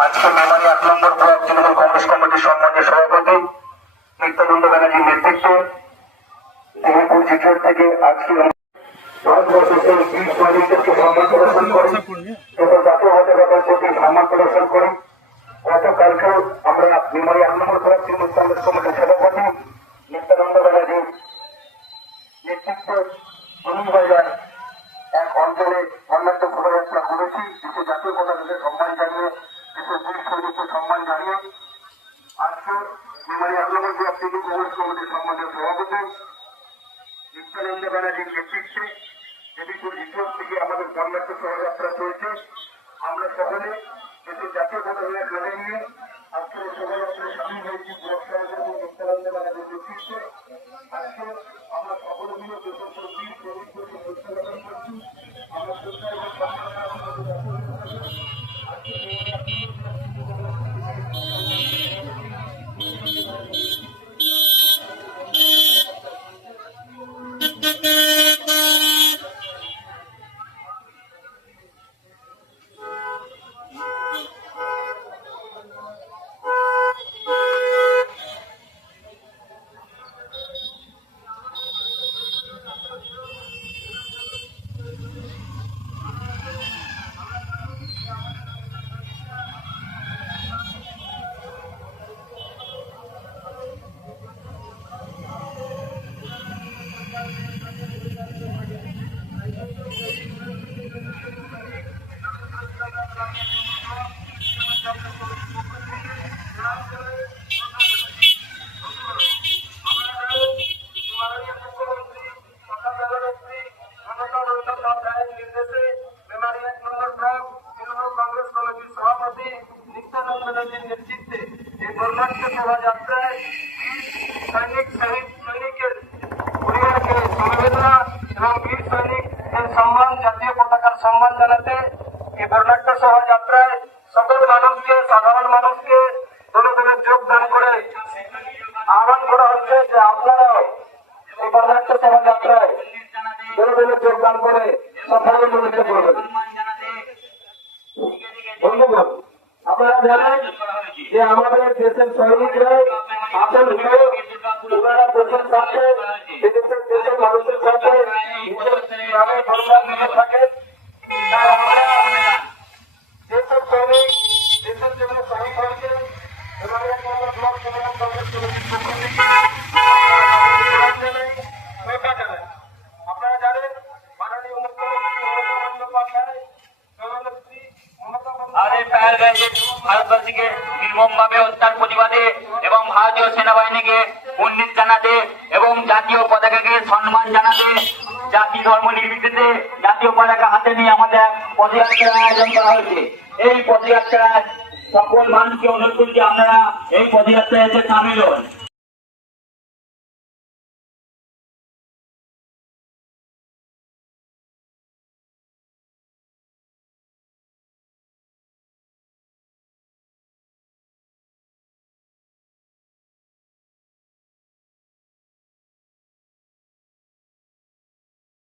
আজকে মেমারি এক নম্বর ব্লক তৃণমূল কংগ্রেস কমিটির সম্মানীয় সভাপতি নিত্যানন্দ ব্যানার্জির নেতৃত্বে দেবপুর জিটোর থেকে আজকে ভারতবর্ষের বীর সৈনিকদেরকে আমরা মেমারি এক নম্বর ব্লক তৃণমূল কংগ্রেস কমিটির সভাপতি নিত্যানন্দ ব্যানার্জির নেতৃত্বে অনুবাজার এক অঞ্চলে অন্যান্য শোভাযাত্রা করেছি দেশের জাতীয় পতাকাকে সম্মান জানিয়ে সম্মান জানিয়ে আজকে মেমারি সভাপতি নিত্যানন্দ ব্যানার্জির নেতৃত্বে আমাদের বর্ণাঢ্য শোভাযাত্রা চলছে আমরা সকলে জাতীয় নিয়ে আজকের শোভাযাত্রায় সামিল হয়েছি ব্লক সভাপতি নিত্যানন্দ ব্যানার্জির নেতৃত্বে আজকে আমরা সকলে মিলে দেশের সেই বর্ণাঢ্য শোভাযাত্রায় সৈনিক শহীদ সৈনিকের পরিবারকে সমবেদনা এবং বীর সৈনিকদের সম্মান জাতীয় পতাকার সম্মান জানাতে এই বর্ণাঢ্য শোভাযাত্রায় সকল মানুষকে সাধারণ মানুষকে দলে দলে যোগদান করে আহ্বান করা হচ্ছে যে আপনারাও এই বর্ণাঢ্য শোভাযাত্রায় দলে দলে যোগদান করে সফল মনোনীত করবেন বন্ধুগণ আপনারা জানেন যে আমাদের দেশের সৈনিকরা আসল হিরো ওনারা দেশের সাথে বিদেশের দেশের মানুষের আমাদের পেহেলগাঁজে ভারতবাসীকে নির্মমভাবে হত্যার প্রতিবাদে এবং ভারতীয় সেনাবাহিনীকে উন্নীত জানাতে এবং জাতীয় পতাকাকে সম্মান জানাতে, জাতি ধর্ম নির্বিশেষে জাতীয় পতাকা হাতে নিয়ে আমাদের পদযাত্রার আয়োজন করা হয়েছে। এই পদযাত্রায় সকল মানুষকে অনুরোধ করছি, আপনারা এই পদযাত্রায় এসে সামিল হন।